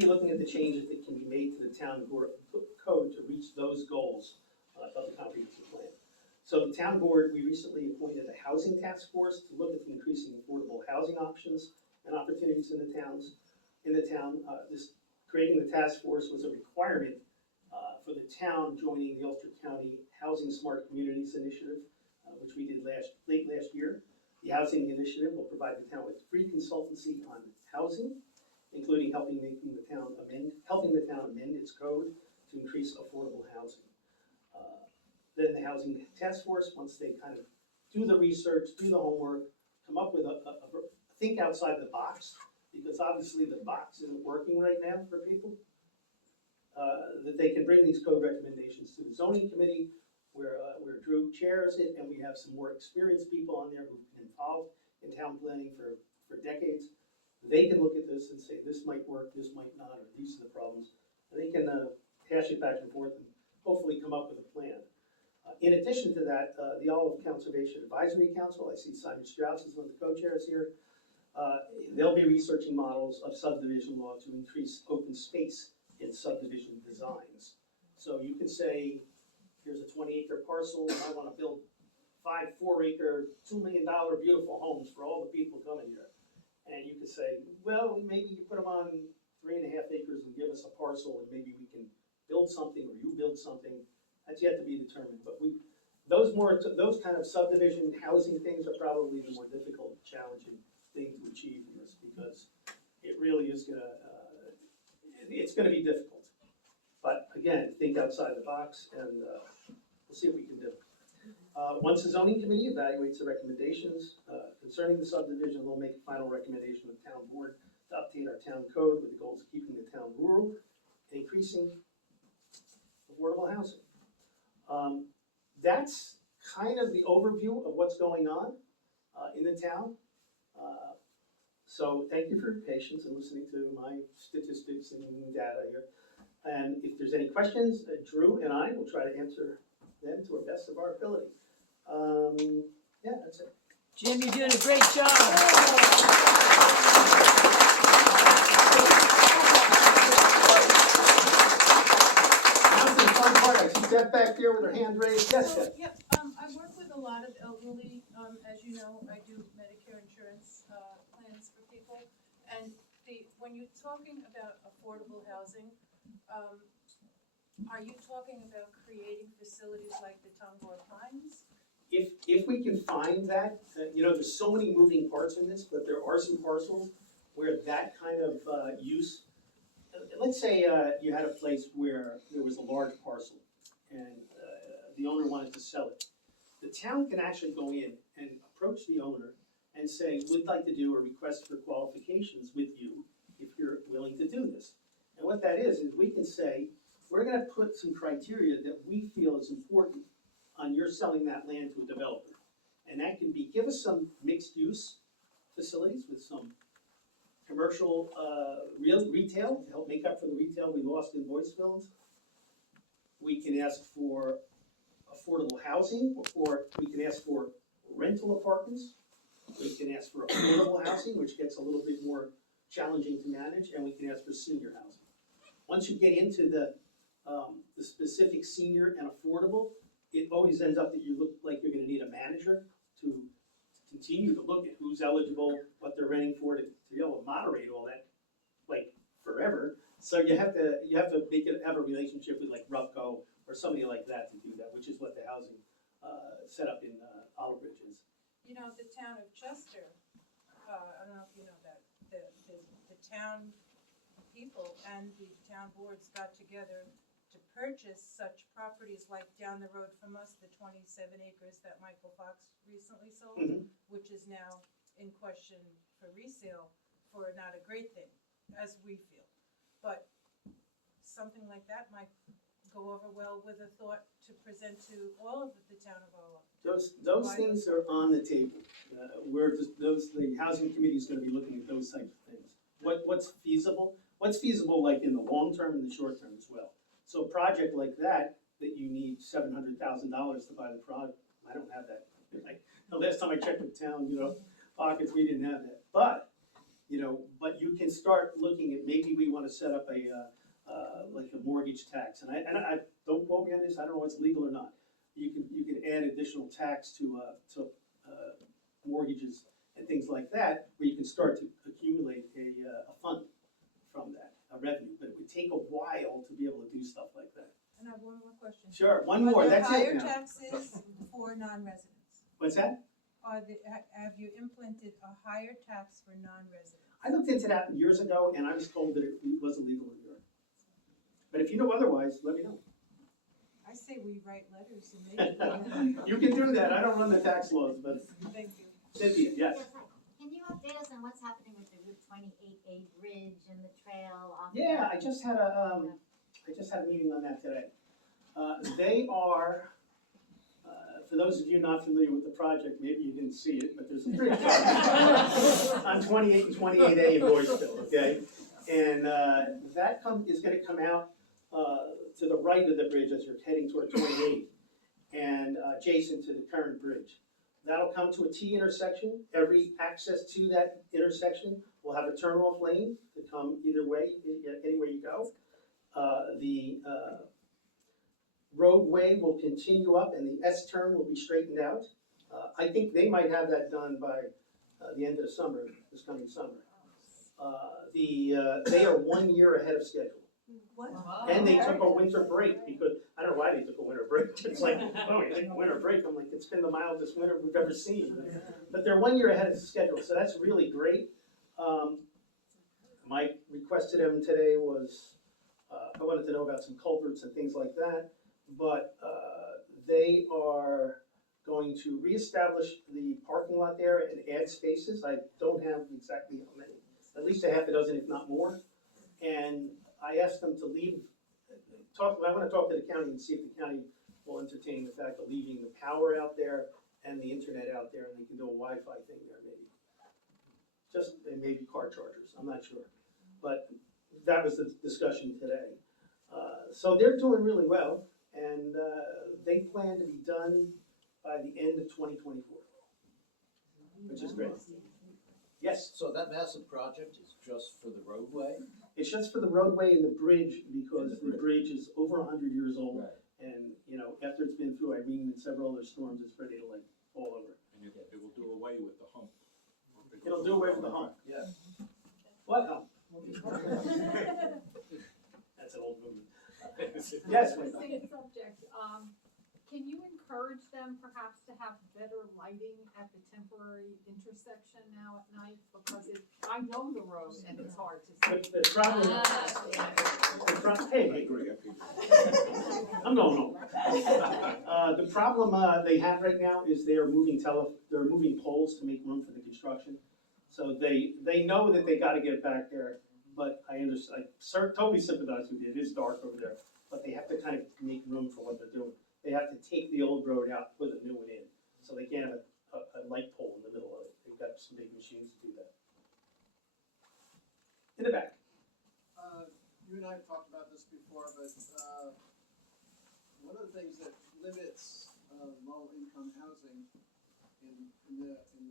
be looking at the changes that can be made to the town code to reach those goals of the comprehensive plan. So the town board, we recently appointed a housing task force to look at the increasing affordable housing options and opportunities in the town. This creating the task force was a requirement for the town joining the Ulster County Housing Smart Communities Initiative, which we did late last year. The housing initiative will provide the town with free consultancy on housing, including helping the town amend its code to increase affordable housing. Then the housing task force, once they kind of do the research, do the homework, come up with think outside the box, because obviously the box isn't working right now for people, that they can bring these code recommendations to the zoning committee, where Drew chairs it, and we have some more experienced people on there who've been involved in town planning for decades. They can look at this and say, this might work, this might not, or these are the problems. And they can hash it back and forth and hopefully come up with a plan. In addition to that, the Olive Conservation Advisory Council, I see Simon Strauss is one of the co-chairs here. They'll be researching models of subdivision law to increase open space in subdivision designs. So you can say, here's a 20-acre parcel, and I want to build 5 4-acre, $2 million beautiful homes for all the people coming here. And you could say, well, maybe you put them on 3.5 acres and give us a parcel, and maybe we can build something, or you build something. That's yet to be determined. But those kind of subdivision housing things are probably the more difficult, challenging thing to achieve in this, because it really is it's gonna be difficult. But again, think outside the box, and we'll see what we can do. Once the zoning committee evaluates the recommendations concerning the subdivision, we'll make a final recommendation to the town board to update our town code with the goals of keeping the town rural and increasing affordable housing. That's kind of the overview of what's going on in the town. So thank you for your patience and listening to my statistics and data here. And if there's any questions, Drew and I will try to answer them to our best of our ability. Yeah, that's it. Jim, you're doing a great job. Now to the fun part. I see Deb back there with her hand raised. Yes, Deb. Yep, I work with a lot of elderly, as you know, I do Medicare insurance plans for people. And when you're talking about affordable housing, are you talking about creating facilities like the Tongor Pines? If we can find that, there's so many moving parts in this, but there are some parcels where that kind of use, let's say you had a place where there was a large parcel and the owner wanted to sell it. The town can actually go in and approach the owner and say, we'd like to do a request for qualifications with you if you're willing to do this. And what that is we can say, we're gonna put some criteria that we feel is important on your selling that land to a developer. And that can be, give us some mixed use facilities with some commercial retail to help make up for the retail we lost in Boyceville. We can ask for affordable housing, or we can ask for rental apartments. We can ask for affordable housing, which gets a little bit more challenging to manage, and we can ask for senior housing. Once you get into the specific senior and affordable, it always ends up that you look like you're gonna need a manager to continue to look at who's eligible, what they're renting for, to be able to moderate all that, like, forever. So you have to have a relationship with like Rupco or somebody like that to do that, which is what the housing set up in Olive Ridge is. You know, the town of Chester, I don't know if you know that, the town people and the town boards got together to purchase such properties like down the road from us, the 27 acres that Michael Fox recently sold, which is now in question for resale for not a great thing, as we feel. But something like that might go over well with a thought to present to all of the town of Olive. Those things are on the table. The housing committee is going to be looking at those types of things. What's feasible? What's feasible, like in the long term and the short term as well. So a project like that you need $700,000 to buy the product. I don't have that. Like, the last time I checked with town, pockets, we didn't have that. But you know, but you can start looking at, maybe we wanna set up like a mortgage tax, and I, don't quote me on this, I don't know what's legal or not. You can add additional tax to mortgages and things like that, where you can start to accumulate a fund from that, a revenue, but it would take a while to be able to do stuff like that. And I have one more question. Sure, one more, that's it Are there now. higher taxes for non-residents? What's that? Have you implemented a higher tax for non-residents? I looked into that years ago, and I was told that it was illegal in New York. But if you know otherwise, let me know. I say we write letters and maybe. You can do that, I don't run the tax laws, but Thank you. Cynthia, yes. Hi. Can you update us on what's happening with the Route 28A bridge and the trail off? Yeah, I just had a meeting on that today. They are, for those of you not familiar with the project, maybe you didn't see it, but there's a bridge on 28 and 28A in Boyceville, okay? And that is gonna come out to the right of the bridge as you're heading toward 28 and adjacent to the current bridge. That'll come to a T intersection. Every access to that intersection will have a turn-off lane to come either way, anywhere you go. The roadway will continue up and the S-turn will be straightened out. I think they might have that done by the end of the summer, this coming summer. They are 1 year ahead of schedule. What? And they took a winter break because, I don't know why they took a winter break. It's like, oh, you take a winter break. I'm like, it's been the mildest winter we've ever seen. But they're 1 year ahead of schedule, so that's really great. My request to them today was, I wanted to know about some culverts and things like that. But they are going to reestablish the parking lot there and add spaces. I don't have exactly how many, at least a half a dozen, if not more. And I asked them to leave, I want to talk to the county and see if the county will entertain the fact of leaving the power out there and the internet out there, and they can do a Wi-Fi thing there maybe. And maybe car chargers, I'm not sure. But that was the discussion today. So they're doing really well, and they plan to be done by the end of 2024, which is great. Yes? So that massive project is just for the roadway? It's just for the roadway and the bridge, because the bridge is over 100 years old. Right. And, you know, after it's been through Irene and several other storms, it's ready to like fall over. And it will do away with the hump. It'll do away with the hump, yeah. What hump? That's an old movie. Yes, Wendell. Same subject, can you encourage them perhaps to have better lighting at the temporary intersection now at night? Because I know the road and it's hard to see. The problem, hey, I'm going home. The problem they have right now is they're moving poles to make room for the construction. So they know that they gotta get back there, but I understand, totally sympathize with you, it is dark over there, but they have to kind of make room for what they're doing. They have to take the old road out, put a new one in, so they can't have a light pole in the middle of it. They've got some big machines to do that. In the back. You and I have talked about this before, but one of the things that limits low-income housing in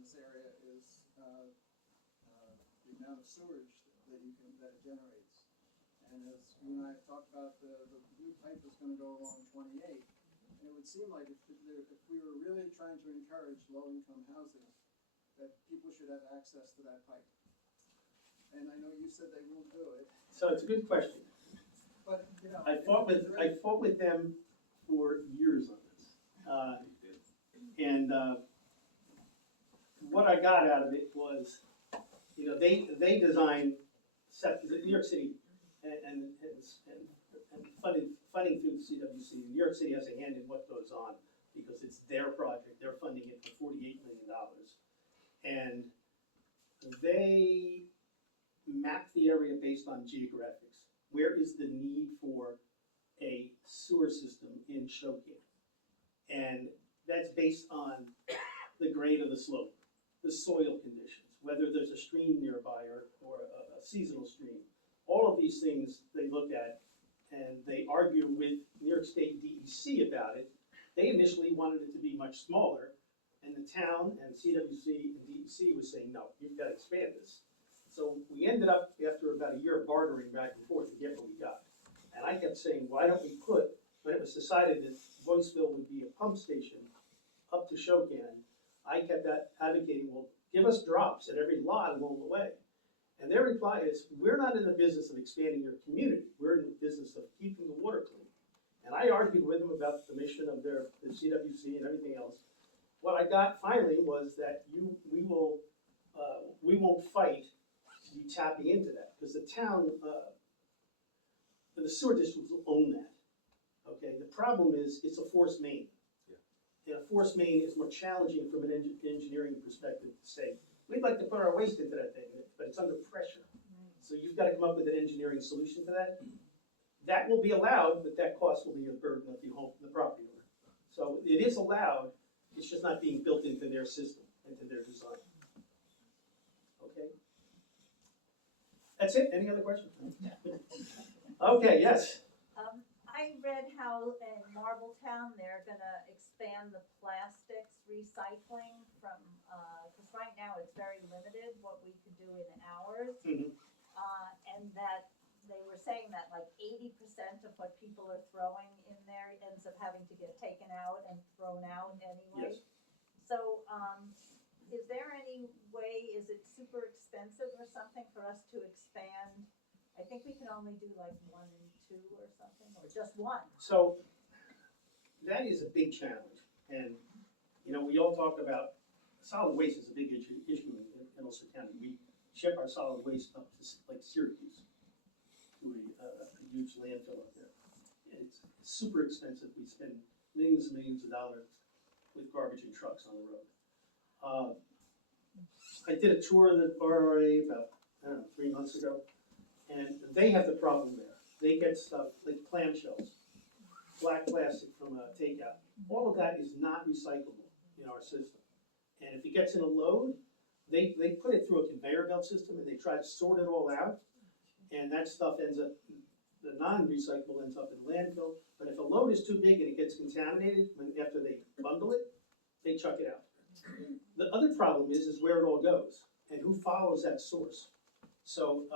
this area is the amount of sewage that it generates. And as you and I have talked about, the new pipe is going to go along 28. And it would seem like if we were really trying to encourage low-income housing, that people should have access to that pipe. And I know you said they will do it, So it's a good question. but, you know. I fought with them for years on this. What I got out of it was, you know, they designed New York City and funding through the CWC. New York City has a hand in what goes on because it's their project. They're funding it for $48 million. And they mapped the area based on geographics. Where is the need for a sewer system in Shokin? And that's based on the grade of the slope, the soil conditions, whether there's a stream nearby or a seasonal stream. All of these things they look at, and they argue with New York State DEC about it. They initially wanted it to be much smaller, and the town and CWC and DEC was saying, no, you've got to expand this. So we ended up, after about a year of bartering back and forth, to get what we got. And I kept saying, why don't we put, when it was decided that Boyceville would be a pump station up to Shokan, I kept advocating, well, give us drops at every lot along the way. And their reply is, we're not in the business of expanding your community, we're in the business of keeping the water clean. And I argued with them about the mission of the CWC and everything else. What I got finally was that we won't fight you tapping into that, because the town, the sewer districts will own that. Okay, the problem is, it's a forced main. And a forced main is more challenging from an engineering perspective to say, we'd like to put our waste into that thing, but it's under pressure. So you've got to come up with an engineering solution to that. That will be allowed, but that cost will be a burden of the property owner. So it is allowed, it's just not being built into their system, into their design. Okay? That's it, any other questions? Okay, yes. I read how in Marbletown, they're gonna expand the plastics recycling from, cause right now it's very limited what we could do in hours. Mhm. And that they were saying that like 80% of what people are throwing in there ends up having to get taken out and thrown out anyway. Yes. So, is there any way, is it super expensive or something for us to expand? I think we can only do like 1 and 2 or something, or just 1. So that is a big challenge. And, you know, we all talk about, solid waste is a big issue in Ulster County. We ship our solid waste up to like Syracuse, to a huge landfill up there. And it's super expensive. We spend millions and millions of dollars with garbage and trucks on the road. I did a tour of the RRA about, I don't know, 3 months ago, and they have the problem there. They get stuff like clamshells, black plastic from a takeout. All of that is not recyclable in our system. And if it gets in a load, they put it through a conveyor belt system and they try to sort it all out. And that stuff ends up, the non-recyclable ends up in landfill. But if a load is too big and it gets contaminated, after they bundle it, they chuck it out. The other problem is where it all goes and who follows that source. So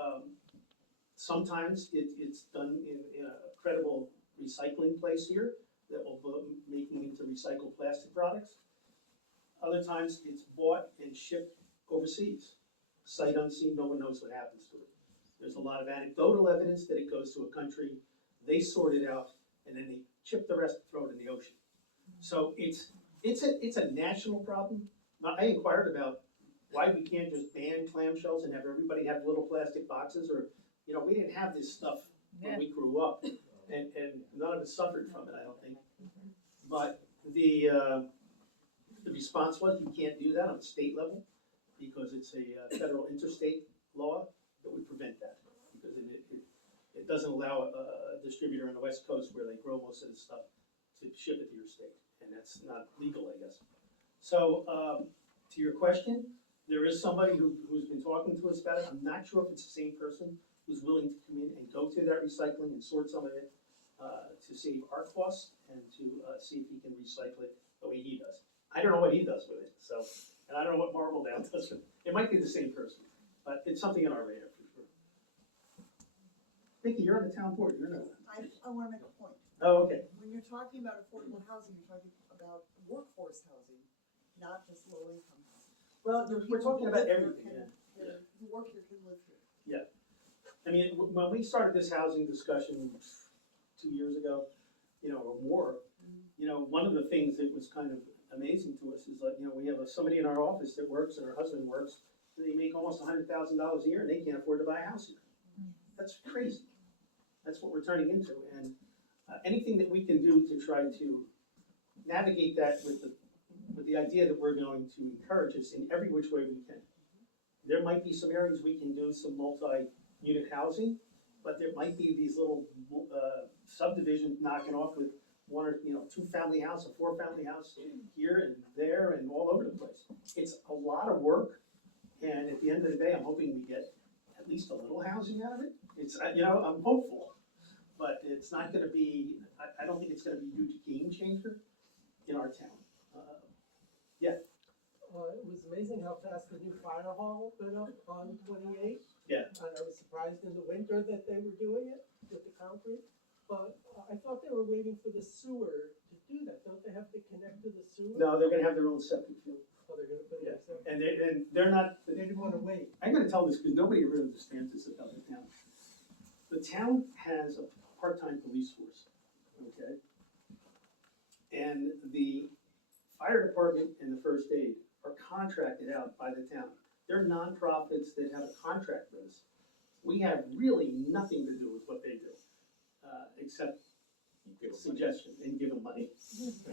sometimes it's done in a credible recycling place here that will make them into recycled plastic products. Other times it's bought and shipped overseas, sight unseen, no one knows what happens to it. There's a lot of anecdotal evidence that it goes to a country, they sort it out, and then they chip the rest and throw it in the ocean. So it's a national problem. Now, I inquired about why we can't just ban clamshells and have everybody have little plastic boxes, or, you know, we didn't have this stuff when we grew up, and none of us suffered from it, I don't think. But the response was, you can't do that on the state level, because it's a federal interstate law that would prevent that, because it doesn't allow a distributor on the West Coast where they grow most of this stuff to ship it to your state, and that's not legal, I guess. So, to your question, there is somebody who's been talking to us about it. I'm not sure if it's the same person who's willing to come in and go through that recycling and sort some of it to save our costs and to see if he can recycle it the way he does. I don't know what he does with it, so, and I don't know what Marbletown does with it. It might be the same person, but it's something on our radar for sure. Vicki, you're on the town board, you're not. I want to make a point. Oh, okay. When you're talking about affordable housing, you're talking about workforce housing, not just low income housing. Well, So the we're people talking who about live here everything, yeah. Who work here can live here. I mean, when we started this housing discussion 2 years ago, you know, or more, you know, one of the things that was kind of amazing to us is like, you know, we have somebody in our office that works and her husband works, and they make almost $100,000 a year and they can't afford to buy a house here. That's crazy. That's what we're turning into, and anything that we can do to try to navigate that with the idea that we're going to encourage us in every which way we can. There might be some areas we can do some multi-unit housing, but there might be these little subdivisions knocking off with 1 or 2 family house, a 4 family house here and there and all over the place. It's a lot of work, and at the end of the day, I'm hoping we get at least a little housing out of it. It's, I'm hopeful, but it's not gonna be, I don't think it's gonna be a huge game changer in our town. Yeah. It was amazing how fast the new fire hall went up on 28. Yeah. And I was surprised in the winter that they were doing it with the concrete. But I thought they were waiting for the sewer to do that. Don't they have to connect to the sewer? No, they're gonna have their own septic field. Oh, they're gonna put it Yeah. in separate. And they're not, But they didn't wanna wait. I'm gonna tell this because nobody really understands this about the town. The town has a part-time police force, okay? And the fire department and the first aid are contracted out by the town. They're nonprofits that have a contract with us. We have really nothing to do with what they do, except suggestion and give them money. So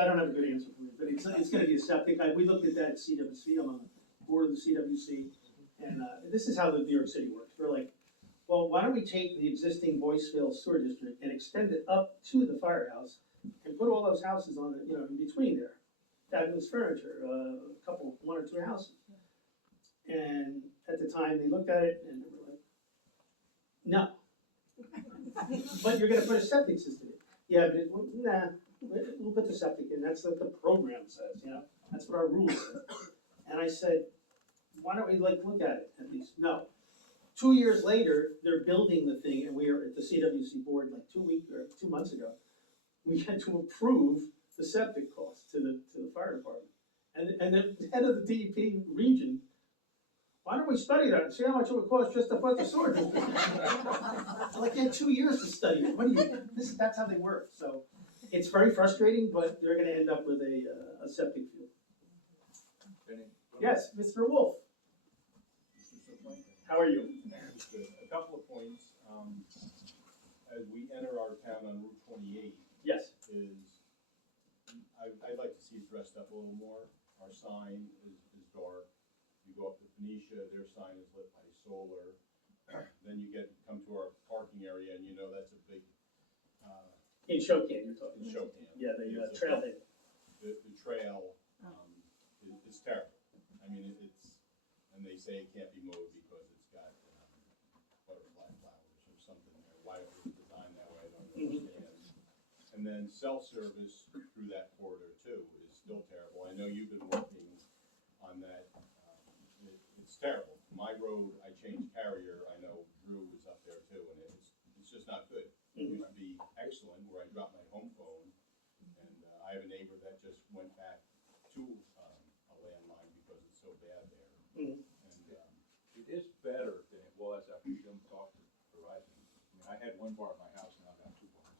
I don't have a good answer for you, but it's gonna be a septic. We looked at that at CWC, I'm on the board of the CWC, and this is how the New York City works. We're like, well, why don't we take the existing Boyceville sewer district and extend it up to the firehouse and put all those houses on, in between there. Fabulous furniture, one or two houses. And at the time, they looked at it and they were like, no. But you're gonna put a septic system in. Yeah, but we'll put the septic in, that's what the program says, that's what our rules say. And I said, why don't we look at it at least? No. 2 years later, they're building the thing, and we are at the CWC board like 2 months ago. We had to approve the septic cost to the fire department. And the head of the DEP region, why don't we study that and see how much it would cost just to put the sewer district? Like, you had 2 years to study it. That's how they work. So it's very frustrating, but they're gonna end up with a septic field. Yes, Mr. Wolf, how are you? Good. A couple of points, as we enter our town on Route 28, Yes. I'd like to see it dressed up a little more. Our sign is dark. You go up to Phoenicia, their sign is lit by solar. Then you come to our parking area, and that's a big, In Shokan, you're talking. Shokan. Yeah, the trailhead. The trail, is terrible. I mean, and they say it can't be mowed because it's got, butterfly flowers or something there. Why it was designed that way, I don't understand. And then self-service through that corridor too is still terrible. I know you've been working on that. It's terrible. My road, I changed carrier. I know Drew was up there too, and it's just not good. It used to be excellent where I dropped my home phone, and I have a neighbor that just went back to a landline because it's so bad there. Mhm. And It is better than it was after Jim talked to Verizon. I mean, I had one bar at my house, now I've got 2 bars.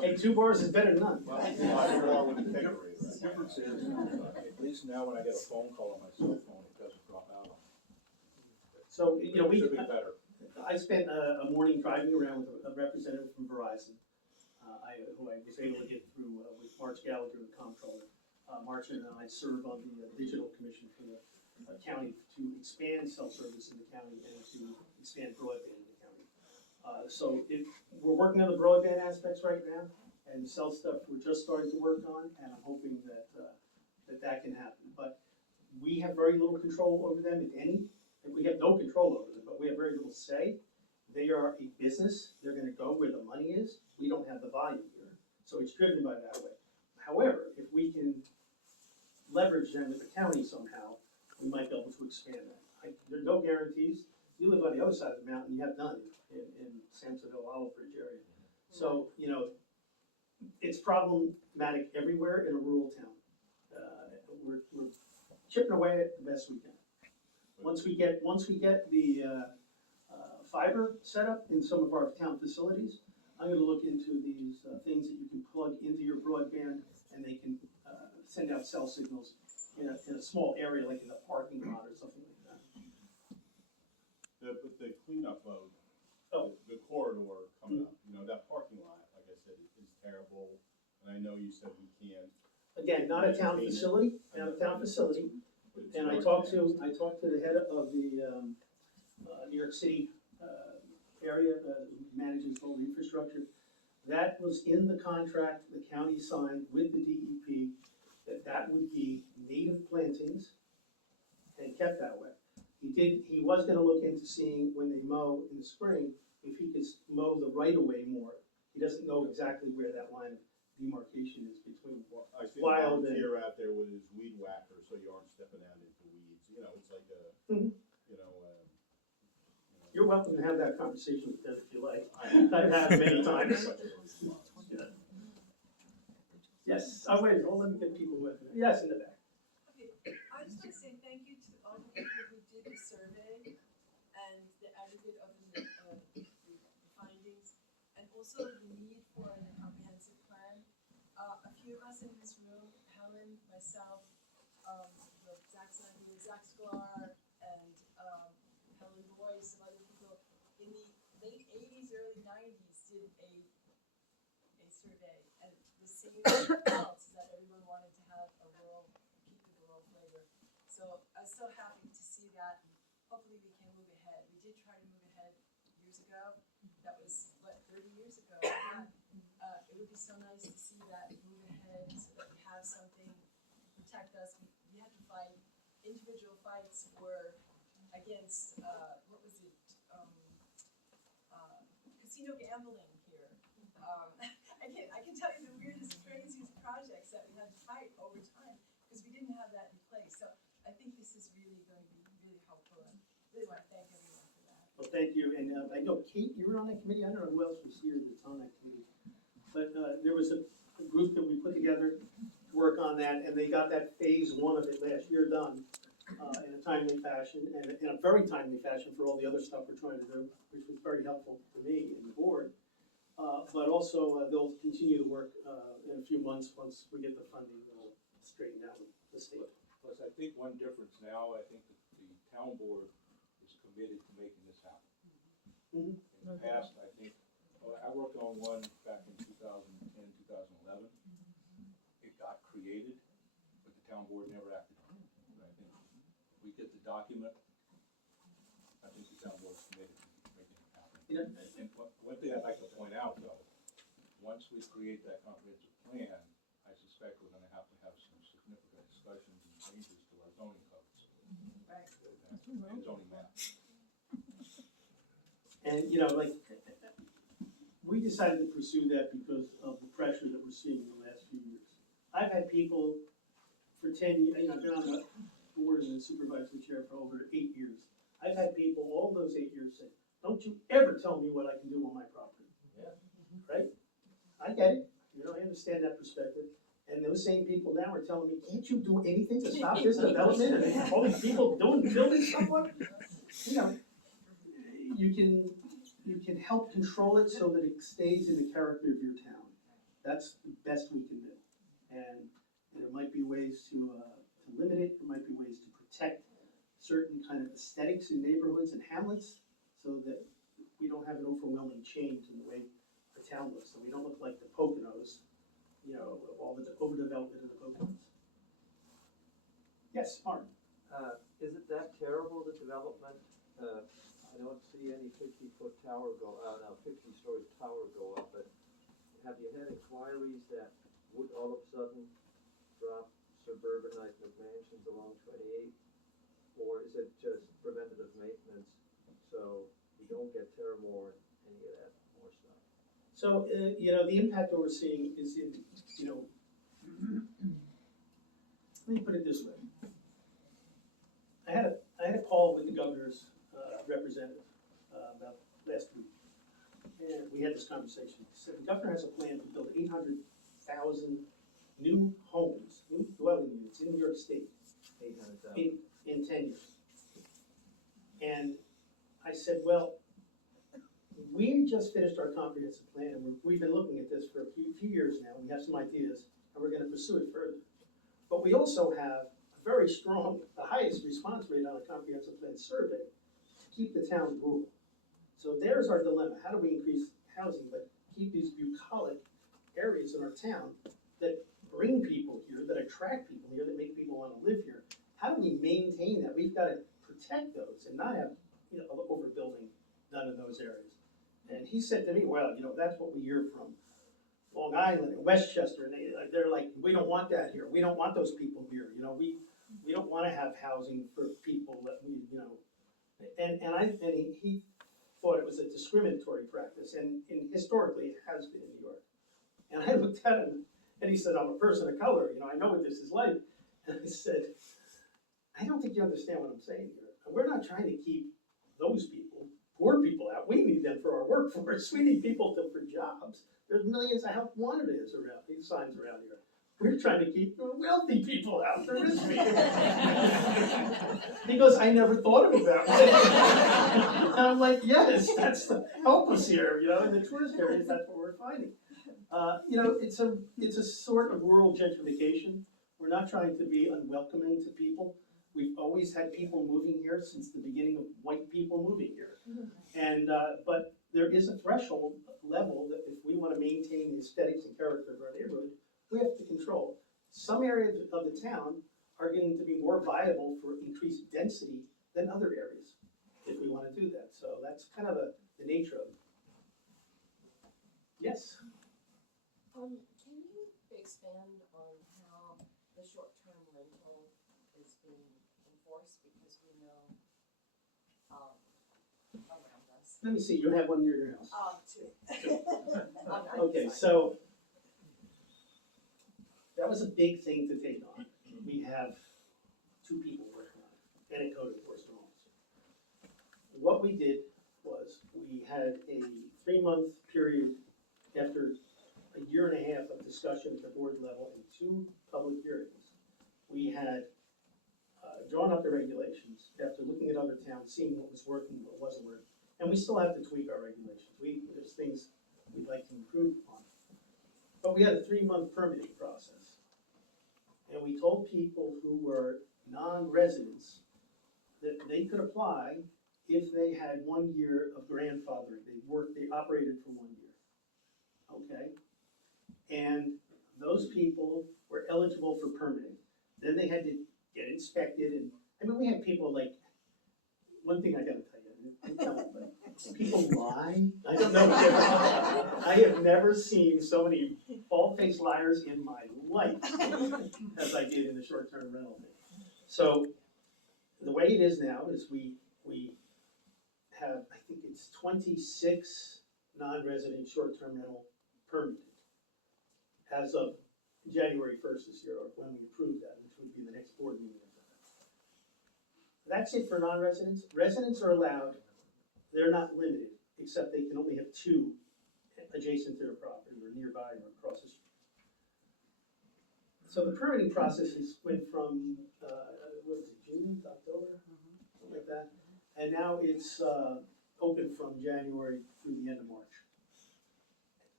Hey, 2 bars is better than none. Well, you are with the configurator. The difference is, at least now when I get a phone call on my cell phone, it doesn't drop out on me. So, It should be better. I spent a morning driving around with a representative from Verizon, who I was able to get through with March Gallagher, the comptroller. March and I serve on the digital commission for the county to expand self-service in the county and to expand broadband in the county. We're working on the broadband aspects right now, and cell stuff we're just starting to work on, and I'm hoping that that can happen. But we have very little control over them, if any, and we have no control over them, but we have very little say. They are a business, they're gonna go where the money is, we don't have the volume here, so it's driven by that way. However, if we can leverage them with the county somehow, we might be able to expand that. There are no guarantees. You live on the other side of the mountain, you have none in Samsonville, Olive Bridge area. So, it's problematic everywhere in a rural town. We're chipping away at it the best we can. Once we get the fiber set up in some of our town facilities, I'm gonna look into these things that you can plug into your broadband, and they can send out cell signals in a small area, like in a parking lot or something like that. But the cleanup load, Oh. the corridor coming up, that parking lot, like I said, is terrible. And I know you said we can't. Again, not a town facility, but it's and I dark talked now. to the head of the New York City area who manages all the infrastructure. That was in the contract the county signed with the DEP, that would be native plantings and kept that way. He was gonna look into seeing when they mow in the spring, if he could mow the right of way more. He doesn't know exactly where that line of demarcation is between. Well, I see a Wild and- volunteer out there with his weed whacker, so you aren't stepping out into weeds, you know, it's like a, Mhm. you know, You're welcome to have that conversation with them if you like. I've had many times. Yeah. Yes, oh wait, hold on, let me get people with me. Yes, in the back. Okay, I just want to say thank you to all the people who did the survey and the aggregate of the findings, and also the need for a comprehensive plan. A few of us in this room, Helen, myself, Zach Sklar, and Helen Boy, some other people, in the late 80s, early 90s, did a survey, and the same results that everyone wanted to have a rural, keep the rural flavor. So I was so happy to see that, and hopefully we can move ahead. We did try to move ahead years ago. That was, what, 30 years ago? Yeah. It would be so nice to see that move ahead so that we have something to protect us. We had to fight individual fights for against what was it? Casino gambling here. I can tell you the weirdest, craziest projects that we had to fight over time because we didn't have that in place. So I think this is really going to be really helpful, and really want to thank everyone for that. Well, thank you, and I know Kate, you were on that committee, I don't know who else was here that's on that committee. But there was a group that we put together to work on that, and they got that phase one of it last year done in a timely fashion, and in a very timely fashion for all the other stuff we're trying to do, which was very helpful to me and the board. But also, they'll continue to work in a few months once we get the funding straightened out with the state. Plus, I think one difference now, I think that the town board is committed to making this happen. Mhm. In the past, I think, I worked on one back in 2010, 2011. It got created, but the town board never acted on it. And I think we get the document, I think the town board's committed to making it happen. Yeah. And one thing I'd like to point out, though, once we create that comprehensive plan, I suspect we're gonna have to have some significant discussions and changes to our zoning codes. Right. And zoning map. And, like, we decided to pursue that because of the pressure that we're seeing in the last few years. I've had people for 10 years, I've been on the board and the supervisory chair for over 8 years. I've had people all those 8 years say, don't you ever tell me what I can do on my property. Yeah. Right? I get it, I understand that perspective. And those same people now are telling me, can't you do anything to stop this development and all these people building somewhere? You can help control it so that it stays in the character of your town. That's the best we can do. And there might be ways to limit it, there might be ways to protect certain kind of aesthetics in neighborhoods and hamlets so that we don't have an overwhelming change in the way the town looks, so we don't look like the Poconos, all the overdevelopment of the Poconos. Yes, Mark? Is it that terrible, the development? I don't see any 50-foot tower go, 50-story tower go up, but have you had inquiries that would all of a sudden drop suburbanite McMansions along 28? Or is it just preventative maintenance, so we don't get Terramore and any of that more stuff? So, the impact that we're seeing is in, let me put it this way. I had a call with the governor's representative about last week, and we had this conversation. He said the governor has a plan to build 800,000 new homes, new dwelling units in New York State 800,000. in 10 years. And I said, well, we just finished our comprehensive plan, and we've been looking at this for a few years now, and we have some ideas, and we're gonna pursue it further. But we also have a very strong, the highest response rate on a comprehensive plan survey to keep the town rural. So there's our dilemma. How do we increase housing, but keep these bucolic areas in our town that bring people here, that attract people here, that make people wanna live here? How do we maintain that? We've gotta protect those and not have, overbuilding done in those areas. And he said to me, well, that's what we hear from Long Island and Westchester, and they're like, we don't want that here. We don't want those people here. We don't want to have housing for people that and he thought it was a discriminatory practice, and historically it has been in New York. And I looked at him And he said, I'm a person of color, you know, I know what this is like. And I said, I don't think you understand what I'm saying here. We're not trying to keep those people, poor people out. We need them for our workforce. We need people for jobs. There's millions of help wanted around, these signs around here. We're trying to keep the wealthy people out, the rich people. He goes, I never thought of it that way. And I'm like, yes, that's the help us here, you know, in the tourist areas, that's what we're finding. You know, it's a sort of rural gentrification. We're not trying to be unwelcoming to people. We've always had people moving here since the beginning of white people moving here. And, but there is a threshold level that if we want to maintain the aesthetics and character of our neighborhood, we have to control. Some areas of the town are going to be more viable for increased density than other areas, if we want to do that. So that's kind of the nature of it. Yes? Can you expand on how the short-term rental is being enforced, because we know, around us? Let me see, you have one near your house. Two. Okay, so that was a big thing to take on. We have 2 people working on it, and a code enforcement officer. What we did was we had a 3-month period after a year and a half of discussion at the board level and 2 public hearings. We had drawn up the regulations after looking at other towns, seeing what was working, what wasn't working. And we still have to tweak our regulations. There's things we'd like to improve on. But we had a 3-month permitting process. And we told people who were non-residents that they could apply if they had 1 year of grandfathering. They operated for 1 year. Okay? And those people were eligible for permitting. Then they had to get inspected, and I mean, we had people like, one thing I gotta tell you, I'm telling you, but people lie. I don't know. I have never seen so many bald-faced liars in my life as I did in the short-term rental thing. So the way it is now is we have, I think it's 26 non-resident short-term rental permitted as of January 1st this year, or when we approved that, which would be the next board meeting after that. That's it for non-residents. Residents are allowed, they're not limited, except they can only have 2 adjacent to their property or nearby or across the street. So the permitting process went from, what is it, June, October, something like that. And now it's open from January through the end of March.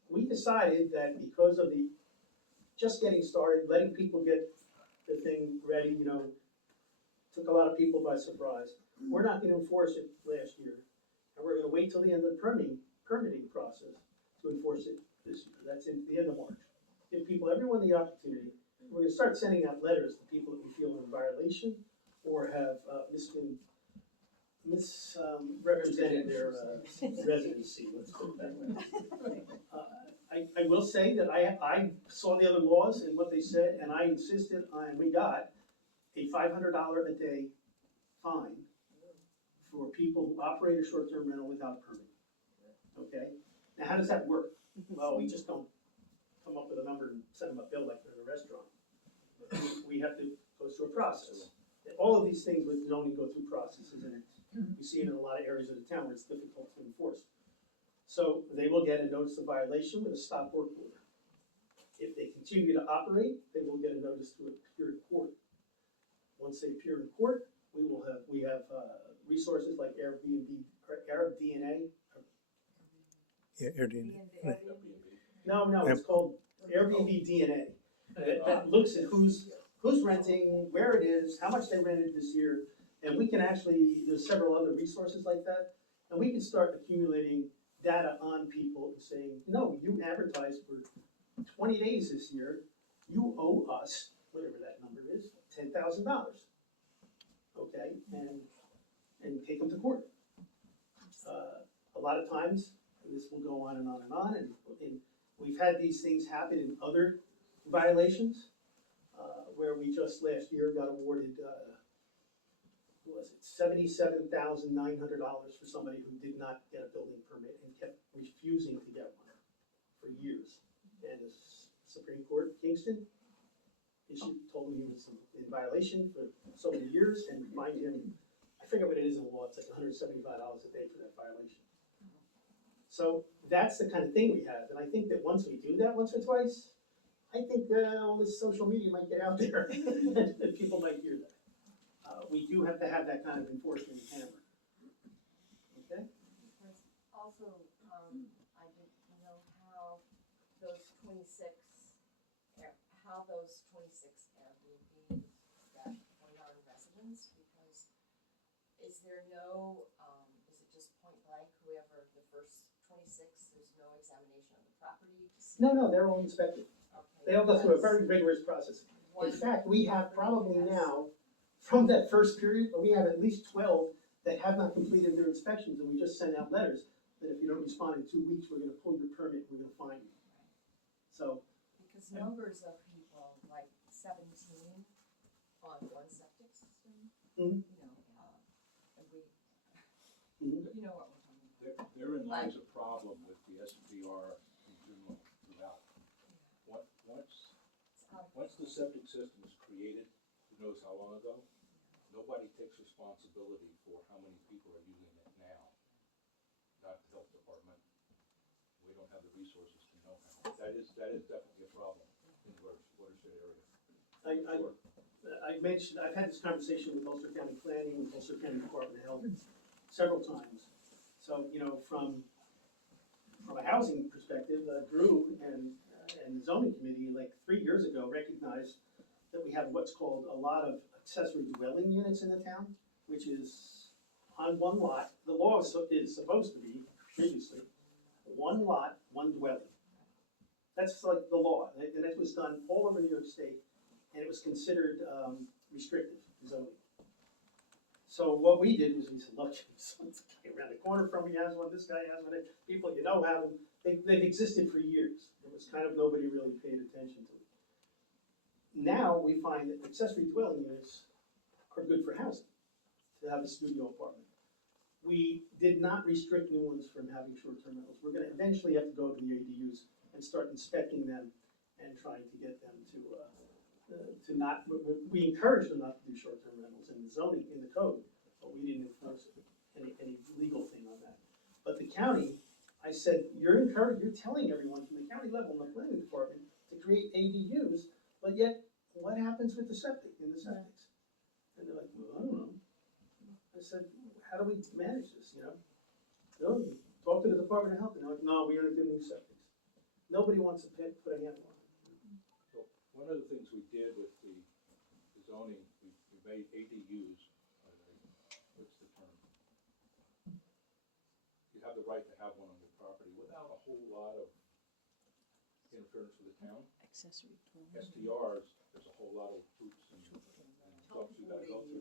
We decided that because of the just getting started, letting people get the thing ready, you know, took a lot of people by surprise. We're not gonna enforce it last year, and we're gonna wait till the end of the permitting process to enforce it this year. That's in the end of March. Give people, everyone the opportunity. We're gonna start sending out letters to people that we feel are in violation or have misrepresented their residency, let's put it that way. I will say that I saw the other laws and what they said, and I insisted on, we got a $500 a day fine for people who operate a short-term rental without a permit. Okay? Now, how does that work? Well, we just don't come up with a number and send them a bill like they're in a restaurant. We have to go through a process. All of these things with zoning go through processes, and we see it in a lot of areas of the town where it's difficult to enforce. So they will get a notice of violation with a stop work order. If they continue to operate, they will get a notice to appear in court. Once they appear in court, we have resources like Airbnb or Arab DNA. Airbnb. No, it's called Airbnb DNA. That looks at who's renting, where it is, how much they rented this year, and we can actually, there's several other resources like that, and we can start accumulating data on people and saying, no, you advertised for 20 days this year, you owe us, whatever that number is, $10,000. Okay, and take them to court. A lot of times, this will go on and on and on, and we've had these things happen in other violations, where we just last year got awarded, what was it, $77,900 for somebody who did not get a building permit and kept refusing to get one for years. And the Supreme Court, Kingston, told him he was in violation for so many years and fined him, I forget what it is in the law, it's like $175 a day for that violation. So that's the kind of thing we have, and I think that once we do that once or twice, I think all this social media might get out there and people might hear that. We do have to have that kind of enforcement hammer. Okay? Also, I didn't know how those 26 Airbnbs that went on residents, because is there no, is it just point blank, whoever the first 26, there's no examination of the property to see? No, they're all inspected. Okay, They all go through a because very rigorous process. In one fact, we have probably property has- now, from that first period, we have at least 12 that have not completed their inspections, and we just send out letters that if you don't respond in 2 weeks, we're gonna pull your permit, we're gonna fine you. So, Because numbers of people, like 17 on one septic system, Mhm. you know, and we, Mhm. you know what we're talking about. Therein lies a problem with the SPR in general throughout. Once It's out of Once the septic system is created, who knows how long ago, nobody takes responsibility for how many people are using it now. Not the health department. We don't have the resources to know how. That is definitely a problem in the watershed area. I mentioned, I've had this conversation with Ulster County Planning, with Ulster County Department of Health several times. So, from a housing perspective, Drew and the zoning committee, like 3 years ago, recognized that we have what's called a lot of accessory dwelling units in the town, which is on one lot. The law is supposed to be, previously, one lot, one dwelling. That's like the law, and that was done all over New York State, and it was considered restrictive zoning. So what we did was we said, look, this guy around the corner from me has one, this guy has one, people you know have them, they've existed for years. It was kind of nobody really paid attention to it. Now we find that accessory dwelling units are good for housing, to have a studio apartment. We did not restrict new ones from having short-term rentals. We're gonna eventually have to go to the ADUs and start inspecting them and trying to get them to not, we encourage them not to do short-term rentals in the zoning, in the code, but we didn't enforce any legal thing on that. But the county, I said, you're telling everyone from the county level in the planning department to create ADUs, but yet, what happens with the septic, in the septics? And they're like, well, I don't know. I said, how do we manage this, No, talk to the Department of Health, and they're like, no, we only do new septics. Nobody wants to put a handle on it. So one of the things we did with the zoning, we made ADUs, what's the term? You have the right to have one on your property without a whole lot of interference with the town. Accessory dwelling. STRs, there's a whole lot of hoops and bumps you gotta go through.